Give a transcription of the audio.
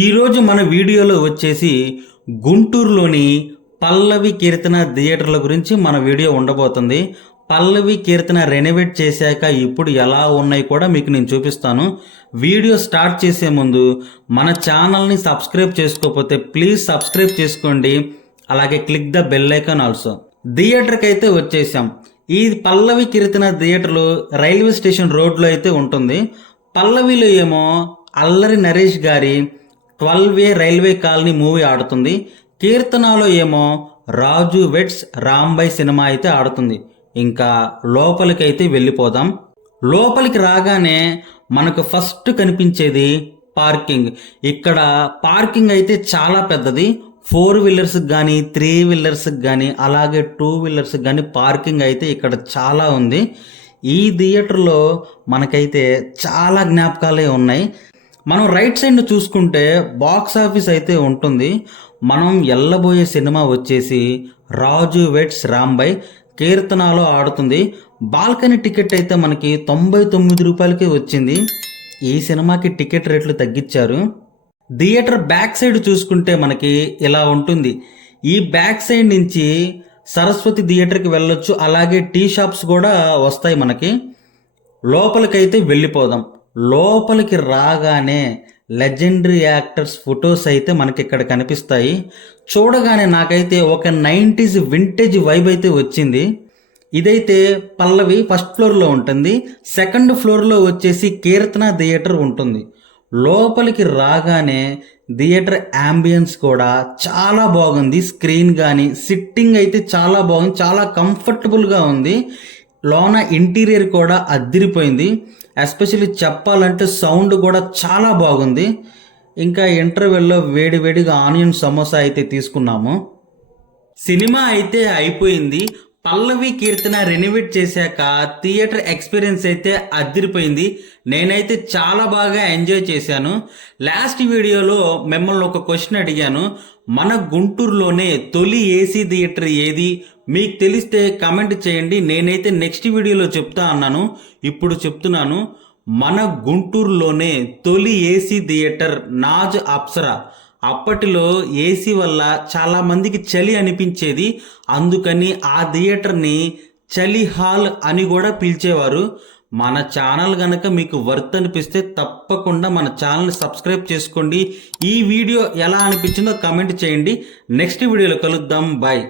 ఈరోజు మన వీడియోలో వచ్చేసి గుంటూరులోని పల్లవి కీర్తన థియేటర్ల గురించి మన వీడియో ఉండబోతుంది. పల్లవి కీర్తన రెనోవేట్ చేశాక ఇప్పుడు ఎలా ఉన్నాయి కూడా మీకు నేను చూపిస్తాను. వీడియో స్టార్ట్ చేసే ముందు మన ఛానల్ని సబ్స్క్రైబ్ చేసుకోకపోతే ప్లీజ్ సబ్స్క్రైబ్ చేసుకోండి. అలాగే click the bell icon also. థియేటర్కి అయితే వచ్చేసాం. ఈ పల్లవి కీర్తన థియేటర్లు రైల్వే స్టేషన్ రోడ్లో అయితే ఉంటుంది. పల్లవిలో ఏమో అల్లరి నరేష్ గారి 12A రైల్వే కాలనీ మూవీ ఆడుతుంది. కీర్తనలో ఏమో రాజు వెడ్స్ రాంబాయ్ సినిమా అయితే ఆడుతుంది. ఇంకా లోపలికైతే వెళ్ళిపోదాం. లోపలికి రాగానే మనకు ఫస్ట్ కనిపించేది పార్కింగ్. ఇక్కడ పార్కింగ్ అయితే చాలా పెద్దది. 4 వీలర్స్కి కానీ 3 వీలర్స్కి కానీ అలాగే 2 వీలర్స్కి కానీ పార్కింగ్ అయితే ఇక్కడ చాలా ఉంది. ఈ థియేటర్లో మనకైతే చాలా జ్ఞాపకాలే ఉన్నాయి. మనం రైట్ సైడ్ చూసుకుంటే బాక్స్ ఆఫీస్ అయితే ఉంటుంది. మనం వెళ్ళబోయే సినిమా వచ్చేసి రాజు వెడ్స్ రాంబాయ్ కీర్తనలో ఆడుతుంది. బాల్కనీ టికెట్ అయితే మనకి 99 రూపాయలకే వచ్చింది. ఈ సినిమాకి టికెట్ రేట్లు తగ్గించారు. థియేటర్ బ్యాక్ సైడ్ చూసుకుంటే మనకి ఇలా ఉంటుంది. ఈ బ్యాక్ సైడ్ నుంచి సరస్వతి థియేటర్కి వెళ్ళొచ్చు. అలాగే టీ షాప్స్ కూడా వస్తాయి మనకి. లోపలికైతే వెళ్ళిపోదాం. లోపలికి రాగానే లెజెండరీ యాక్టర్స్ ఫొటోస్ అయితే మనకి ఇక్కడ కనిపిస్తాయి. చూడగానే నాకైతే ఒక 90s వింటేజ్ వైబ్ అయితే వచ్చింది. ఇదైతే పల్లవి ఫస్ట్ ఫ్లోర్లో ఉంటుంది. సెకండ్ ఫ్లోర్లో వచ్చేసి కీర్తన థియేటర్ ఉంటుంది. లోపలికి రాగానే థియేటర్ యాంబియన్స్ కూడా చాలా బాగుంది. స్క్రీన్ కానీ సిట్టింగ్ అయితే చాలా బాగుంది. చాలా కంఫర్టబుల్గా ఉంది. లోన ఇంటీరియర్ కూడా అద్దిరిపోయింది. ఎస్పెషల్లీ చెప్పాలంటే సౌండ్ కూడా చాలా బాగుంది. ఇంకా ఇంటర్వెల్లో వేడివేడిగా ఆనియన్ సమోసా అయితే తీసుకున్నాము. సినిమా అయితే అయిపోయింది. పల్లవి కీర్తన రెనోవేట్ చేశాక థియేటర్ ఎక్స్పీరియన్స్ అయితే అదిరిపోయింది. నేనైతే చాలా బాగా ఎంజాయ్ చేశాను. లాస్ట్ వీడియోలో మిమ్మల్ని ఒక క్వశ్చన్ అడిగాను. మన గుంటూరులోనే తొలి ఏసీ థియేటర్ ఏది మీకు తెలిస్తే కమెంట్ చేయండి. నేనైతే నెక్స్ట్ వీడియోలో చెప్తా అన్నాను. ఇప్పుడు చెప్తున్నాను. మన గుంటూరులోనే తొలి AC theatre Naaz Apsara. అప్పటిలో AC వల్ల చాలా మందికి చలి అనిపించేది. అందుకని ఆ థియేటర్ని చలి హాల్ అని కూడా పిలిచేవారు. మన ఛానల్ కనుక మీకు వర్త్ అనిపిస్తే తప్పకుండా మన ఛానల్ని సబ్స్క్రైబ్ చేసుకోండి. ఈ వీడియో ఎలా అనిపించిందో కమెంట్ చేయండి. నెక్స్ట్ వీడియోలో కలుద్దాం. బాయ్.